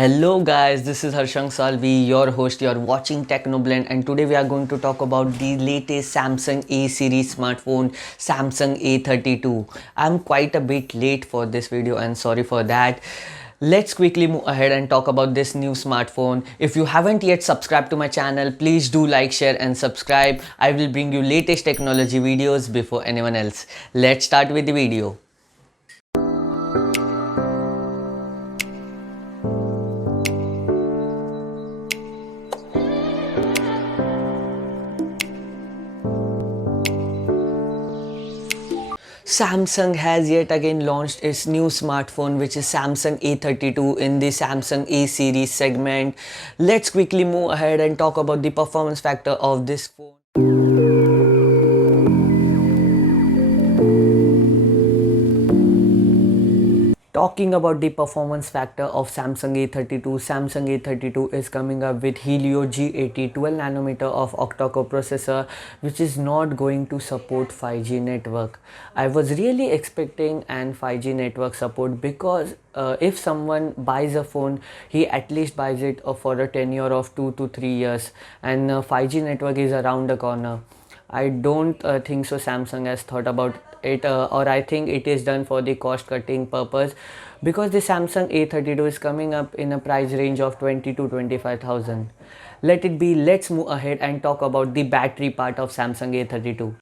Hello guys, this is Harshang Salvi, your host. You're watching Techno Blend, and today we are going to talk about the latest Samsung A series smartphone, Samsung A32. I'm quite a bit late for this video and sorry for that. Let's quickly move ahead and talk about this new smartphone. If you haven't yet subscribed to my channel, please do like, share and subscribe. I will bring you latest technology videos before anyone else. Let's start with the video. Samsung has yet again launched its new smartphone, which is Samsung A32 in the Samsung A series segment. Let's quickly move ahead and talk about the performance factor of this phone. Talking about the performance factor of Samsung A32, Samsung A32 is coming up with Helio G80 12nm of octa-core processor, which is not going to support 5G network. I was really expecting an 5G network support because if someone buys a phone, he at least buys it for a tenure of 2 to 3 years, and 5G network is around the corner. I don't think so Samsung has thought about it, or I think it is done for the cost cutting purpose, because the Samsung A32 is coming up in a price range of 20 to 25,000. Let it be. Let's move ahead and talk about the battery part of Samsung A32.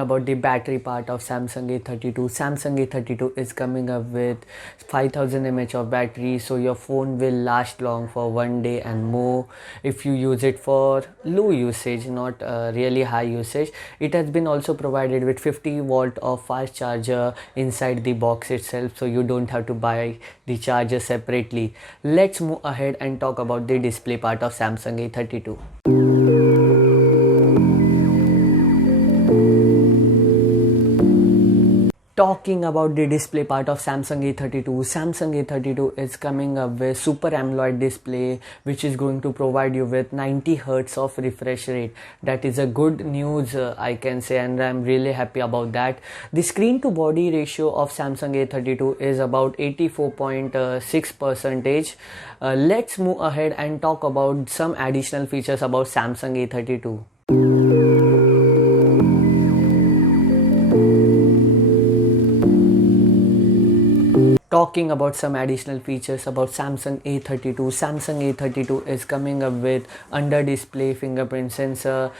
About the battery part of Samsung A32, Samsung A32 is coming up with 5000 mAh of battery, so your phone will last long for 1 day and more if you use it for low usage, not really high usage. It has been also provided with 50 volt of fast charger inside the box itself, so you don't have to buy the charger separately. Let's move ahead and talk about the display part of Samsung A32. Talking about the display part of Samsung A32, Samsung A32 is coming up with Super AMOLED display, which is going to provide you with 90 Hz of refresh rate. That is a good news, I can say, and I'm really happy about that. The screen to body ratio of Samsung A32 is about 84.6%. Let's move ahead and talk about some additional features about Samsung A32. Talking about some additional features about Samsung A32, Samsung A32 is coming up with under display fingerprint sensor,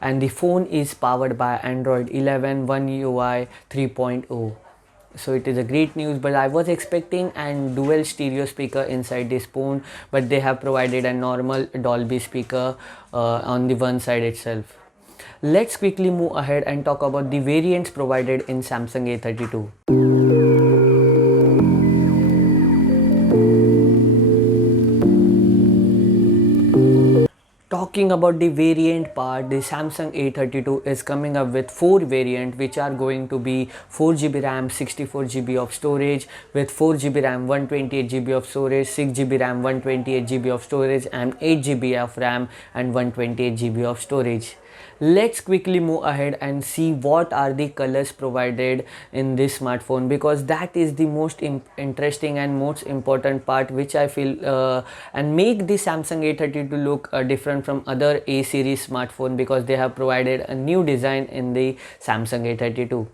and the phone is powered by Android 11 One UI 3.0. So it is a great news, but I was expecting an dual stereo speaker inside this phone, but they have provided a normal Dolby speaker on the one side itself. Let's quickly move ahead and talk about the variants provided in Samsung A32. Talking about the variant part, the Samsung A32 is coming up with 4 variants, which are going to be 4GB RAM, 64GB of storage, with 4GB RAM, 128GB of storage, 6GB RAM, 128GB of storage, and 8GB of RAM and 128GB of storage. Let's quickly move ahead and see what are the colors provided in this smartphone, because that is the most interesting and most important part, which I feel and make the Samsung A32 look different from other A series smartphone, because they have provided a new design in the Samsung A32.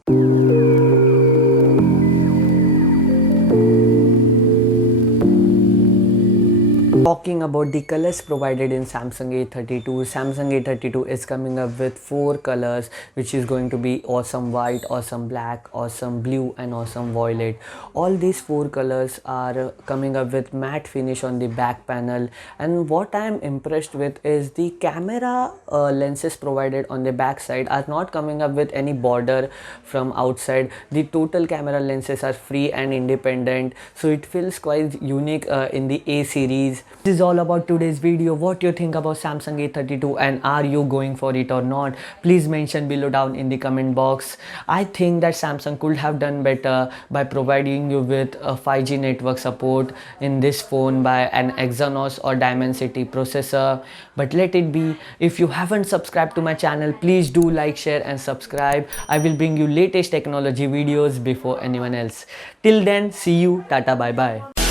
Talking about the colors provided in Samsung A32, Samsung A32 is coming up with 4 colors, which is going to be awesome white, awesome black, awesome blue and awesome violet. All these 4 colors are coming up with matte finish on the back panel, and what I am impressed with is the camera lenses provided on the back side are not coming up with any border from outside. The total camera lenses are free and independent, so it feels quite unique in the A series. guys, this is all about today's video. What you think about Samsung A32 and are you going for it or not? Please mention below down in the comment box. I think that Samsung could have done better by providing you with a 5G network support in this phone by an Exynos or Dimensity processor, but let it be. If you haven't subscribed to my channel, please do like, share and subscribe. I will bring you latest technology videos before anyone else. Till then, see you, tata, bye bye.